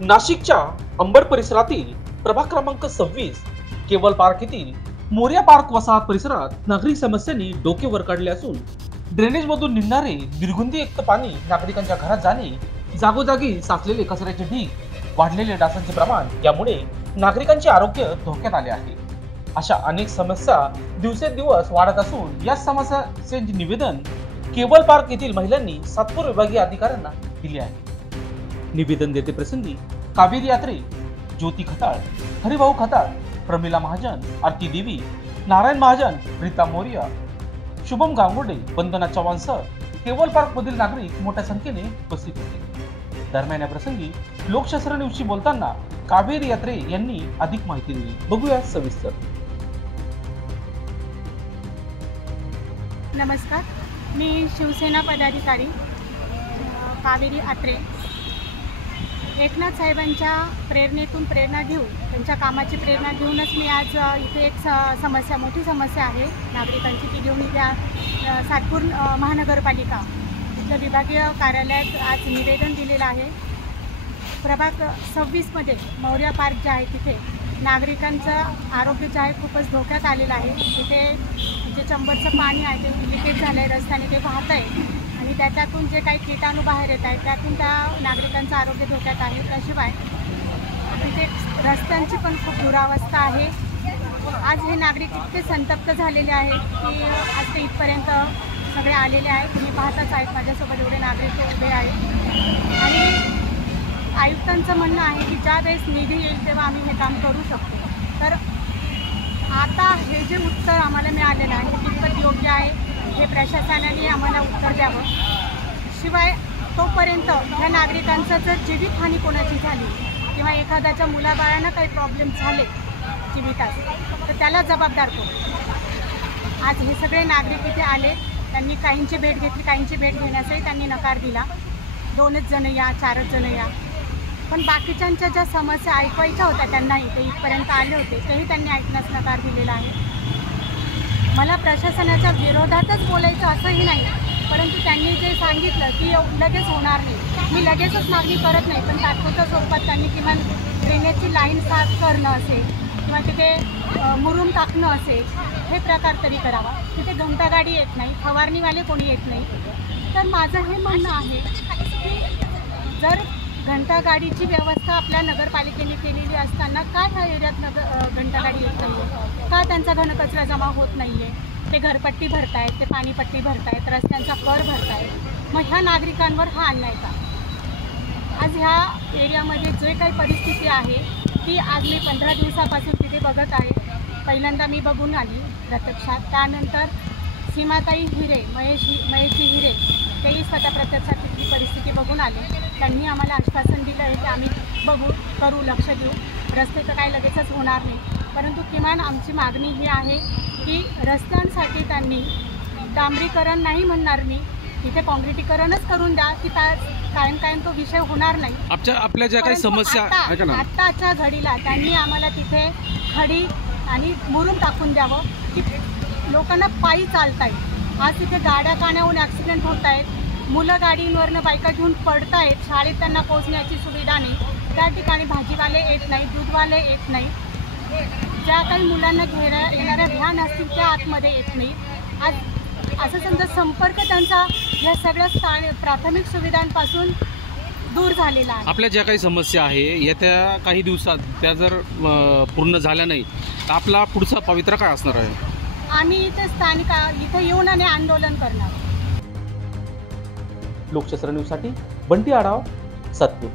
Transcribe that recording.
नाशिकच्या अंबड परिसरातील प्रभाग क्रमांक 26 केवल पार्क येथील मोर्या पार्क वसाहत परिसरात नागरिक समस्यांनी डोके वर काढले असून ड्रेनेजमधून निघणारे दुर्गंधीयुक्त पाणी नागरिकांच्या घरात जाणे, जागोजागी साचलेले कचऱ्याचे ढीग, वाढलेले डासांचे प्रमाण यामुळे नागरिकांचे आरोग्य धोक्यात आले आहे। अशा अनेक समस्या दिवसेंदिवस वाढत असून या समस्यांचे निवेदन केवल पार्क येथील महिलांनी सातपूर विभागीय अधिकाऱ्यांना दिले आहे। निवेदन देते प्रसंगी कावेरी यात्रे, ज्योती खताळ, हरिभाऊ खताळ, प्रमिला महाजन, आरती देवी, नारायण महाजन, रीता मोरिया, शुभम गांगुर्डे, वंदना चव्हाण सर केवल पार्क मधील नागरिक मोठ्या संख्येने उपस्थित होते। दरम्यान या प्रसंगी लोकशास्त्र न्यूजशी बोलताना कावेरी यात्रे यांनी अधिक माहिती दिली। बघूया सविस्तर। नमस्कार, मी शिवसेना पदाधिकारी कावेरी यात्रे। एकनाथ साहेबांच्या प्रेरणेतून प्रेरणा घेऊन, त्यांच्या कामाची प्रेरणा घेऊनच मी आज इथे एक समस्या, मोठी समस्या आहे नागरिकांची, ती घेऊन इथे सातपूर महानगरपालिका इथलं विभागीय कार्यालयात आज निवेदन दिलेलं आहे। प्रभाग 26 मध्ये मोर्या पार्क जे आहे तिथे नागरिकांचं आरोग्य जे आहे खूपच धोक्यात आलेलं आहे। तिथे जे चंबरचं पाणी आहे ते लिकेज झालं आहे, रस्त्याने ते वाहत आहे आणि त्याच्यातून जे काही कीटाणू बाहेर येत आहेत त्यातून त्या नागरिकांचं आरोग्य धोक्यात आहे। त्याशिवाय तिथे रस्त्यांची पण खूप दुरावस्था आहे। आज हे नागरिक इतके संतप्त झालेले आहेत की आज ते इथपर्यंत सगळे आलेले आहेत। तुम्ही पाहताच आहेत माझ्यासोबत एवढे नागरिक उभे आहेत आणि आयुक्तांचं म्हणणं आहे की ज्या वेळेस निधी येईल तेव्हा आम्ही हे काम करू शकतो। तर आता हे जे उत्तर आम्हाला मिळालेलं आहे हे कितपत योग्य आहे हे प्रशासनाने आम्हाला उत्तर द्यावं। शिवाय तोपर्यंत ह्या नागरिकांचं जर जीवितहानी कोणाची झाली किंवा एखाद्याच्या मुलाबाळांना काही प्रॉब्लेम झाले जीवितात तर त्याला जबाबदार कोण। आज हे सगळे नागरिक इथे आले, त्यांनी काहींची भेट घेतली, काहींची भेट घेण्याचाही त्यांनी नकार दिला। 2च जण या, 4च जण या, पण बाकीच्यांच्या ज्या समस्या ऐकवायच्या होत्या त्यांनाही ते इथपर्यंत आले होते तेही त्यांनी ऐकण्यास नकार दिलेला आहे। मला प्रशासनाच्या विरोधातच बोलायचं असंही नाही, परंतु त्यांनी जे सांगितलं की लगेच होणार नाही, मी लगेचच मागणी करत नाही, पण तात्पुरत्या स्वरूपात त्यांनी किमान ड्रेनेजची लाईन साफ करणं असेल किंवा तिथे मुरुम टाकणं असेल हे प्रकार तरी करावा। तिथे घंटागाडी येत नाही, फवारणीवाले कोणी येत नाही। तर माझं हे म्हणणं आहे की जर घंटागाडीची व्यवस्था आपल्या नगरपालिकेने केलेली असताना का ह्या एरियात घंटागाडी येत नाही आहे, का त्यांचा घनकचरा जमा होत नाही आहे, ते घरपट्टी भरतायत, ते पाणीपट्टी भरतायत, रस्त्यांचा कर भरतायत, मग ह्या नागरिकांवर हा अन्याय का? आज ह्या एरियामध्ये जे काही परिस्थिती आहे ती आज मी 15 दिवसापासून तिथे बघत आहे। पहिल्यांदा मी बघून आली प्रत्यक्षात, त्यानंतर सीमाताई हिरे, महेशजी हिरे तेही स्वतः प्रत्यक्षात तिथली परिस्थिती बघून आले। त्यांनी आम्हाला आश्वासन दिलं आहे की आम्ही बघू, करू, लक्ष देऊ, रस्ते तर काही लगेचच होणार नाही, परंतु किमान आमची मागणी ही आहे की रस्त्यांसाठी त्यांनी डांबरीकरण नाही म्हणणार मी, तिथे काँक्रिटीकरणच करून द्या की कायम तो विषय होणार नाही। आपल्या ज्या काही समस्या आत्ताच्या घडीला त्यांनी आम्हाला तिथे खडी आणि मुरुम टाकून द्यावं की लोकांना पायी चालतायत। आज तिथे गाड्या काण्याहून ॲक्सिडेंट होत आहेत, मुलं गाडींवरनं बायका घेऊन पडतायत, शाळेत त्यांना पोहोचण्याची सुविधा नाही, त्या ठिकाणी भाजीवाले येत नाही, दूधवाले येत नाही, ज्या काही मुलांना येणाऱ्या व्हॅन असतील त्या आतमध्ये येत नाही। आज असं समजा संपर्क त्यांचा या सगळ्या प्राथमिक सुविधांपासून दूर झालेला आहे। आपल्या ज्या काही समस्या आहे येत्या काही दिवसात त्या जर पूर्ण झाल्या नाही तर आपला पुढचा पवित्रा काय असणार आहे? आम्ही इथे स्थानिक इथे येऊन आणि आंदोलन करणार। लोकशास्त्र न्यूजसाठी बंटी आढाव, सातपूर।